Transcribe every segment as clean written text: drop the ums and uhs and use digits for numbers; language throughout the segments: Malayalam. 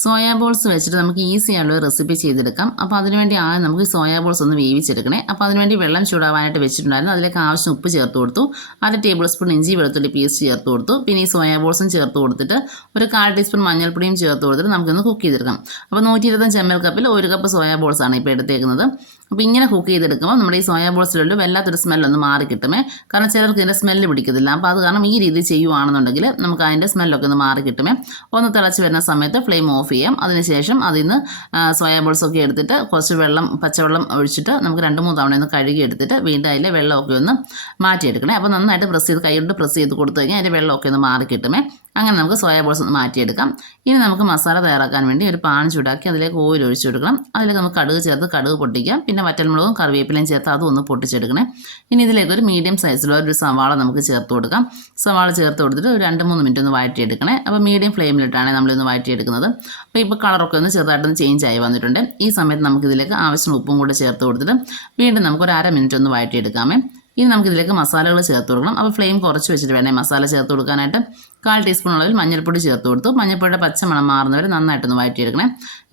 സോയാ ബോൾസ് വെച്ചിട്ട് നമുക്ക് ഈസി ആയിട്ടുള്ള റെസിപ്പി ചെയ്തെടുക്കാം. അപ്പോൾ അതിനുവേണ്ടി ആദ്യം നമുക്ക് സോയാ ബോൾസ് ഒന്ന് വേവിച്ചെടുക്കണേ. അപ്പോൾ അതിനുവേണ്ടി വെള്ളം ചൂടാവാനായിട്ട് വെച്ചിട്ടുണ്ടായിരുന്നു. അതിലേക്ക് ആവശ്യം ഉപ്പ് ചേർത്ത് കൊടുത്തു. 1/2 ടേബിൾ സ്പൂൺ ഇഞ്ചി വെളുത്തുള്ളി പേസ്റ്റ് ചേർത്ത് കൊടുത്തു. പിന്നെ ഈ സോയാ ബോൾസും ചേർത്ത് കൊടുത്തിട്ട് ഒരു 1/4 ടീസ്പൂൺ മഞ്ഞൾപ്പൊടിയും ചേർത്ത് കൊടുത്തിട്ട് നമുക്കൊന്ന് കുക്ക് ചെയ്തെടുക്കാം. അപ്പോൾ 125 ml കപ്പിൽ 1 കപ്പ് സോയാ ബോൾസാണ് ഇപ്പോൾ എടുത്തേക്കുന്നത്. അപ്പോൾ ഇങ്ങനെ കുക്ക് ചെയ്തെടുക്കുമ്പോൾ നമ്മുടെ ഈ സോയാ ബോൾസിലുള്ള വല്ലാത്തൊരു സ്മെല്ലൊന്ന് മാറി കിട്ടുമേ. കാരണം ചിലർക്ക് ഇതിൻ്റെ സ്മെല്ല് പിടിക്കത്തില്ല. അപ്പോൾ അത് കാരണം ഈ രീതി ചെയ്യുവാണെന്നുണ്ടെങ്കിൽ നമുക്ക് അതിൻ്റെ സ്മെല്ലൊക്കെ ഒന്ന് മാറി കിട്ടുമേ. ഒന്ന് തിളച്ച് വരുന്ന സമയത്ത് ഫ്ലെയിം ഓഫ് ചെയ്യാം. അതിനുശേഷം അതിൽ നിന്ന് സോയാ ബോൾസൊക്കെ എടുത്തിട്ട് കുറച്ച് പച്ചവെള്ളം ഒഴിച്ചിട്ട് നമുക്ക് 2-3 തവണ ഒന്ന് കഴുകി എടുത്തിട്ട് വീണ്ടും അതിലെ വെള്ളമൊക്കെ ഒന്ന് മാറ്റിയെടുക്കണേ. അപ്പോൾ നന്നായിട്ട് കൈകൊണ്ട് പ്രസ് ചെയ്ത് കൊടുത്തു കഴിഞ്ഞാൽ അതിൻ്റെ വെള്ളമൊക്കെ ഒന്ന് മാറി കിട്ടുമേ. അങ്ങനെ നമുക്ക് സോയാ ബോൾസ് ഒന്ന് മാറ്റിയെടുക്കാം. ഇനി നമുക്ക് മസാല തയ്യാറാക്കാൻ വേണ്ടി ഒരു പാൻ ചൂടാക്കി അതിലേക്ക് ഓയിൽ ഒഴിച്ചു കൊടുക്കണം. അതിലേക്ക് നമുക്ക് കടുക് ചേർത്ത് കടുക് പൊട്ടിക്കാം. പിന്നെ വറ്റൽമുളകും കറിവേപ്പിലയും ചേർത്ത് അതും ഒന്ന് പൊട്ടിച്ചെടുക്കണേ. ഇനി ഇതിലേക്ക് ഒരു മീഡിയം സൈസിലുള്ള ഒരു സവാള നമുക്ക് ചേർത്ത് കൊടുക്കാം. സവാള ചേർത്ത് കൊടുത്തിട്ട് ഒരു 2-3 മിനിറ്റ് ഒന്ന് വഴറ്റിയെടുക്കണേ. അപ്പോൾ മീഡിയം ഫ്ലെയിമിലിട്ടാണ് നമ്മളിന്ന് വഴറ്റിയെടുക്കുന്നത്. അപ്പോൾ ഇപ്പോൾ കളറൊക്കെ ഒന്ന് ചെറുതായിട്ടൊന്ന് ചേഞ്ച് ആയി വന്നിട്ടുണ്ട്. ഈ സമയത്ത് നമുക്കിതിലേക്ക് ആവശ്യത്തിന് ഉപ്പും കൂടെ ചേർത്ത് കൊടുത്തിട്ട് വീണ്ടും നമുക്കൊരു 1/2 മിനിറ്റ് ഒന്ന് വഴറ്റിയെടുക്കാമേ. ഇനി നമുക്കിതിലേക്ക് മസാലകൾ ചേർത്ത് കൊടുക്കണം. അപ്പോൾ ഫ്ലെയിം കുറച്ച് വെച്ചിട്ട് വേണേ മസാല ചേർത്ത് കൊടുക്കാനായിട്ട്. 1/4 ടീസ്പൂൺ അളവിൽ മഞ്ഞൾപ്പൊടി ചേർത്ത് കൊടുത്തു. മഞ്ഞൾപ്പൊടിയുടെ പച്ചമണം മാറുന്നവരെ നന്നായിട്ടൊന്ന് വഴറ്റിയെടുക്കണേ.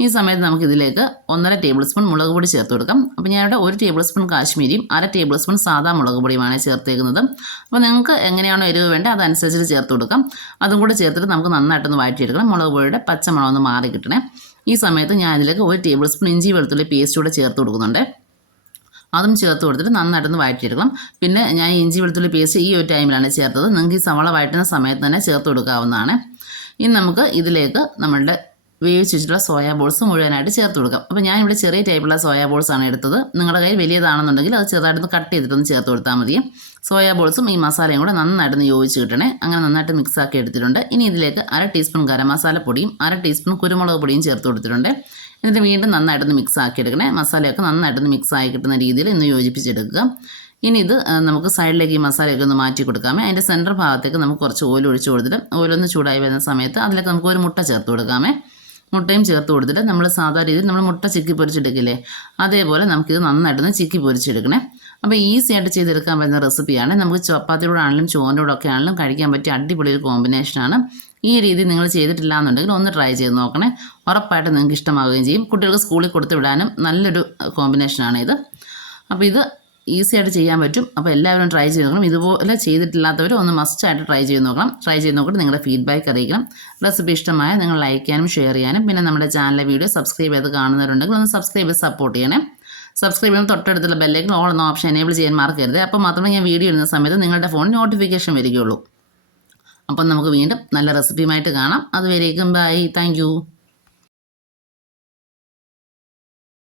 ഈ സമയത്ത് നമുക്കിതിലേക്ക് 1.5 ടേബിൾ സ്പൂൺ മുളക് പൊടി ചേർത്ത് കൊടുക്കാം. അപ്പോൾ ഞാനിവിടെ 1 ടേബിൾ സ്പൂൺ കാശ്മീരിയും 1/2 ടേബിൾ സ്പൂൺ സാധാ മുളക് പൊടിയുമാണ് ചേർത്തേക്കുന്നത്. അപ്പോൾ നിങ്ങൾക്ക് എങ്ങനെയാണോ എരിവ് വേണ്ടത് അതനുസരിച്ചിട്ട് ചേർത്ത് കൊടുക്കാം. അതും കൂടെ ചേർത്തിട്ട് നമുക്ക് നന്നായിട്ടൊന്ന് വഴറ്റിയെടുക്കണം. മുളക് പൊടിയുടെ പച്ചമണം ഒന്ന് മാറി കിട്ടണേ. ഈ സമയത്ത് ഞാൻ ഇതിലേക്ക് 1 ടേബിൾ സ്പൂൺ ഇഞ്ചി വെളുത്തുള്ളി പേസ്റ്റ് കൂടെ ചേർത്ത് കൊടുക്കുന്നുണ്ട്. അതും ചേർത്ത് കൊടുത്തിട്ട് നന്നായിട്ടൊന്ന് വഴറ്റിയെടുക്കണം. പിന്നെ ഞാൻ ഇഞ്ചി വെളുത്തുള്ളി പേസ്റ്റ് ഈ ഒരു ടൈമിലാണ് ചേർത്തത്. നിങ്ങൾക്ക് ഈ സവാള വഴറ്റുന്ന സമയത്ത് തന്നെ ചേർത്ത് കൊടുക്കാവുന്നതാണ്. ഇനി നമുക്ക് ഇതിലേക്ക് നമ്മളുടെ വേവിച്ച് വെച്ചിട്ടുള്ള സോയാ ബോൾസ് മുഴുവനായിട്ട് ചേർത്ത് കൊടുക്കാം. അപ്പോൾ ഞാൻ ഇവിടെ ചെറിയ ടൈപ്പുള്ള സോയാ ബോൾസാണ് എടുത്തത്. നിങ്ങളുടെ കയ്യിൽ വലിയതാണെന്നുണ്ടെങ്കിൽ അത് ചെറുതായിട്ടൊന്ന് കട്ട് ചെയ്തിട്ടൊന്ന് ചേർത്ത് കൊടുത്താൽ മതി. സോയാ ബോൾസും ഈ മസാലയും കൂടെ നന്നായിട്ടൊന്ന് യോജിച്ച് കിട്ടണേ. അങ്ങനെ നന്നായിട്ട് മിക്സാക്കി എടുത്തിട്ടുണ്ട്. ഇനി ഇതിലേക്ക് 1/2 ടീസ്പൂൺ ഗരം മസാല പൊടിയും 1/2 ടീസ്പൂൺ കുരുമുളക് പൊടിയും ചേർത്ത് കൊടുത്തിട്ടുണ്ട്. എന്നിട്ട് വീണ്ടും നന്നായിട്ടൊന്ന് മിക്സ് ആക്കി എടുക്കണേ. മസാലയൊക്കെ നന്നായിട്ടൊന്ന് മിക്സ് ആക്കി കിട്ടുന്ന രീതിയിൽ ഇന്ന് യോജിപ്പിച്ചെടുക്കുക. ഇനി ഇത് നമുക്ക് സൈഡിലേക്ക് ഈ മസാലയൊക്കെ ഒന്ന് മാറ്റി കൊടുക്കാമേ. അതിൻ്റെ സെൻറ്റർ ഭാഗത്തേക്ക് നമുക്ക് കുറച്ച് ഓയിൽ ഒഴിച്ച് കൊടുത്തിട്ട് ഓയിലൊന്ന് ചൂടായി വരുന്ന സമയത്ത് അതിലേക്ക് നമുക്ക് ഒരു മുട്ട ചേർത്ത് കൊടുക്കാമേ. മുട്ടയും ചേർത്ത് കൊടുത്തിട്ട് നമ്മൾ സാധാരണ രീതിയിൽ നമ്മൾ മുട്ട ചിക്കി പൊരിച്ചെടുക്കില്ലേ, അതേപോലെ നമുക്കിത് നന്നായിട്ടൊന്ന് ചിക്കി പൊരിച്ചെടുക്കണേ. അപ്പോൾ ഈസി ആയിട്ട് ചെയ്തെടുക്കാൻ പറ്റുന്ന റെസിപ്പിയാണ്. നമുക്ക് ചപ്പാത്തിയോടെ ആണെങ്കിലും ചോറിൻ്റെ കൂടെ ഒക്കെ ആണെങ്കിലും കഴിക്കാൻ പറ്റിയ അടിപൊളി ഒരു കോമ്പിനേഷനാണ്. ഈ രീതി നിങ്ങൾ ചെയ്തിട്ടില്ല എന്നുണ്ടെങ്കിൽ ഒന്ന് ട്രൈ ചെയ്ത് നോക്കണേ. ഉറപ്പായിട്ട് നിങ്ങൾക്ക് ഇഷ്ടമാവുകയും ചെയ്യും. കുട്ടികൾക്ക് സ്കൂളിൽ കൊടുത്ത് വിടാനും നല്ലൊരു കോമ്പിനേഷനാണ് ഇത്. അപ്പോൾ ഇത് ഈസി ആയിട്ട് ചെയ്യാൻ പറ്റും. അപ്പോൾ എല്ലാവരും ട്രൈ ചെയ്ത് നോക്കണം. ഇതുപോലെ ചെയ്തിട്ടില്ലാത്തവർ ഒന്ന് മസ്റ്റായിട്ട് ട്രൈ ചെയ്ത് നോക്കണം. ട്രൈ ചെയ്ത് നോക്കിയിട്ട് നിങ്ങളുടെ ഫീഡ്ബാക്ക് അറിയിക്കണം. റെസിപ്പി ഇഷ്ടമായ നിങ്ങൾ ലൈക്ക് ചെയ്യാനും ഷെയർ ചെയ്യാനും പിന്നെ നമ്മുടെ ചാനലിലെ വീഡിയോ സബ്സ്ക്രൈബ് ചെയ്ത് കാണുന്നവരുണ്ടെങ്കിൽ ഒന്ന് സബ്സ്ക്രൈബ് ചെയ്ത് സപ്പോർട്ട് ചെയ്യണേ. സബ്സ്ക്രൈബ് ചെയ്യുന്ന തൊട്ടടുത്തുള്ള ബെല്ലേക്ക് ഓൾ എന്ന ഓപ്ഷൻ എനേബിൾ ചെയ്യാൻ മറക്കരുത്. അപ്പോൾ മാത്രമേ ഞാൻ വീഡിയോ ഇടുന്ന സമയത്ത് നിങ്ങളുടെ ഫോണിൽ നോട്ടിഫിക്കേഷൻ വരികയുള്ളൂ. അപ്പം നമുക്ക് വീണ്ടും നല്ല റെസിപ്പിയുമായിട്ട് കാണാം. അതുവരേക്കും ബൈ. Thank you.